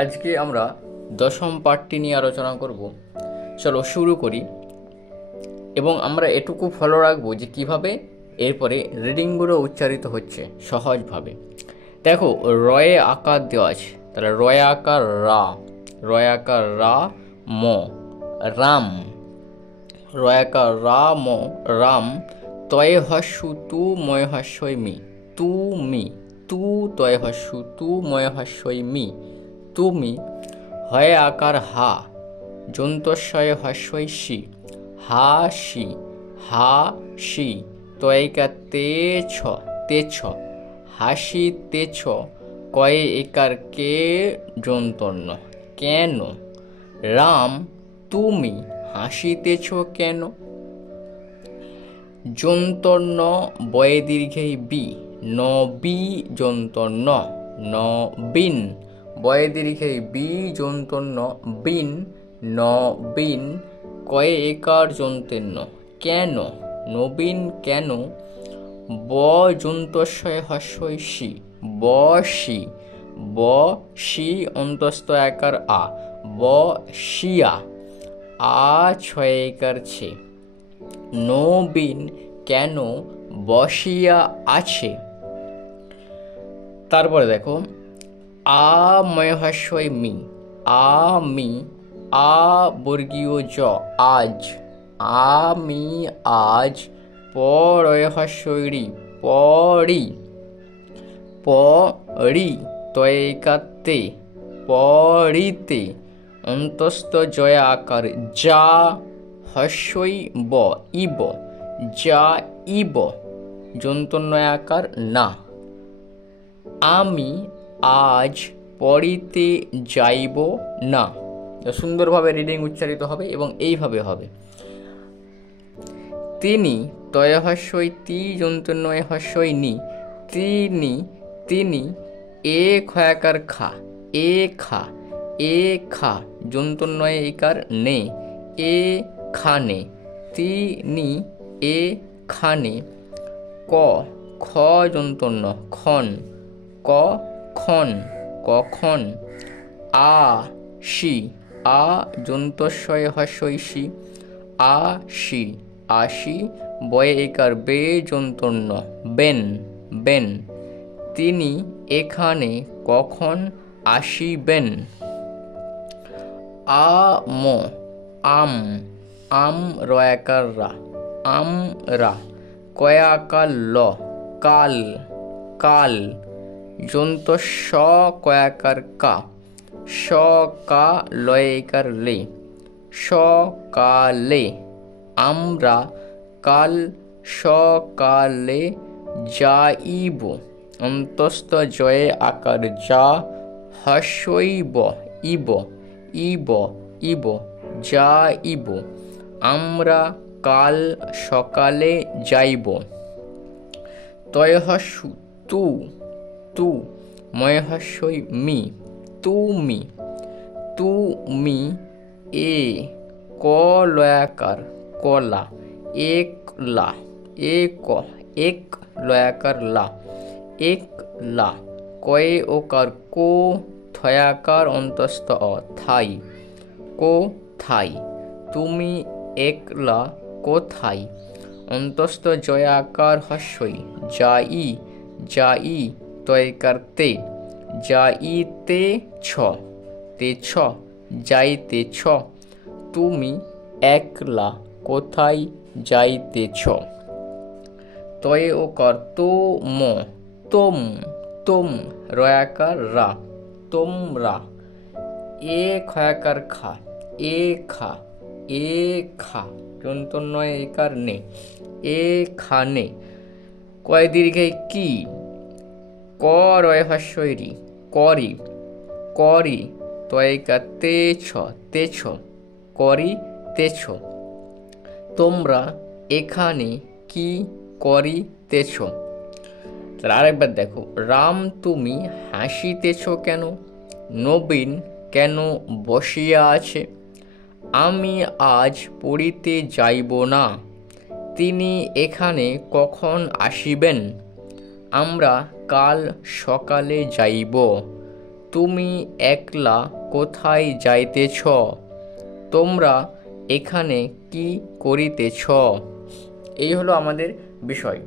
আজকে আমরা দশম পাঠটি নিয়ে আলোচনা করব। চলো শুরু করি এবং আমরা এটুকু ফলো রাখবো যে কিভাবে এরপরে রিডিংগুলো উচ্চারিত হচ্ছে সহজভাবে। দেখো, রয়ে আকার দেওয়া আছে, তাহলে রয়ে আকার রা, রয়ে আকার রা ম, রাম, রয়ে আকার রা ম রাম, তয়ে হস্যু তু ময় হস্যই মি, তুমি, তু তয়ে হস্যু তু ময় হস্যই মি, তুমি, হয়ে আকার হা, যন্তস্বয়ে হস্যই সি, হাসি, হাসি, তয়িকা তেছ, তেছ, হাসি তেছ, কয়ে একার কে, যন্তন্য, কেন, রাম তুমি হাসিতেছ কেন, যন্তন্য বয়ে দীর্ঘে বি, নবি যন্তন্য, নবীন, বয়ে দীর্ঘে বি যন্তন্য বিন, নবীন, কয়ে একার যন্তেন্য, কেন, নবীন কেন, ব যন্তস্বয়ে হস্যই সি, বসি, বসি অন্তস্থ একার আ, বসিয়া, আ ছয় একার ছে, নবীন কেন বসিয়া আছে। তারপরে দেখো, আ ময় হস্যই মি, আমি, আ বর্গীয় জ আজ, আমি আজ, পরয় হস্যই রি, পড়ি, পড়ি, তয়িকাতে, পড়িতে, অন্তস্থ জয়া আকার যা, হস্যই ব, ইব, যা ইব, যন্তন্য আকার না, আমি আজ পড়িতে যাইব না। সুন্দরভাবে রিডিং উচ্চারিত হবে এবং এইভাবে হবে। তিনি, তয় হস্যই তি যন্তন্য হস্যই নি, তিনি, তিনি, এ খয়াকার খা, এ খা, এ খা, যন্তন্য একার নে, এ খানে, তিনি এ খানে, ক, খ যন্তন্য খন, ক খন, কখন, আ সি, আ যন্তস্বয়ে হস্যই সি, আশি, আশি, বয়ে একার বে যন্তন্য বেন, বেন, তিনি এখানে কখন আসিবেন, আম, আম, আম রয়াকার রা, আমরা, কয়াকার ল, কাল, কাল, যন্ত স কয়াকার কা, স কা লয়কার লে, সকালে, আমরা কাল সকালে যাইব, অন্তস্থ জয়ে আকার যা, হস্যইব, ইব, ইব, ইব, যাইব, আমরা কাল সকালে যাইব, তয় হস্যু তু, তু, ময় হস্যই মি, তুমি, তুমি, এ ক লয়াকার কলা, একলা, এক, এক লয়াকার লা, একলা, কয়ে ওকার কো, থয়াকার অন্তস্থ অ, থাই, কো থাই, তুমি একলা কোথায়, অন্তস্থ জয়াকার হস্যই যাই, যাই, তয়কার তে, যাইতে ছ, তেছ, যাইতেছ, তুমি একলা কোথায় যাইতেছ, তয়ে ওকার তো ম, তোম, তোম, রয়াকার রা, তোমরা, এ খয়াকার খা, এ খা, এ খা, যন্তন্য একার নে, এ খানে, কয় দীর্ঘে কি, ক রয় হস্যই রি, করি, করি, তয়িকা তেছ, তেছ, করি তেছ, তোমরা এখানে কি করিতেছ। আরেকবার দেখো, রাম তুমি হাসিতেছ কেন, নবীন কেন বসিয়া আছে, আমি আজ পড়িতে যাইব না, তিনি এখানে কখন আসিবেন, আমরা কাল সকালে যাইব, তুমি একলা কোথায় যাইতেছ? তোমরা এখানে কি করিতেছ? এই হলো আমাদের বিষয়।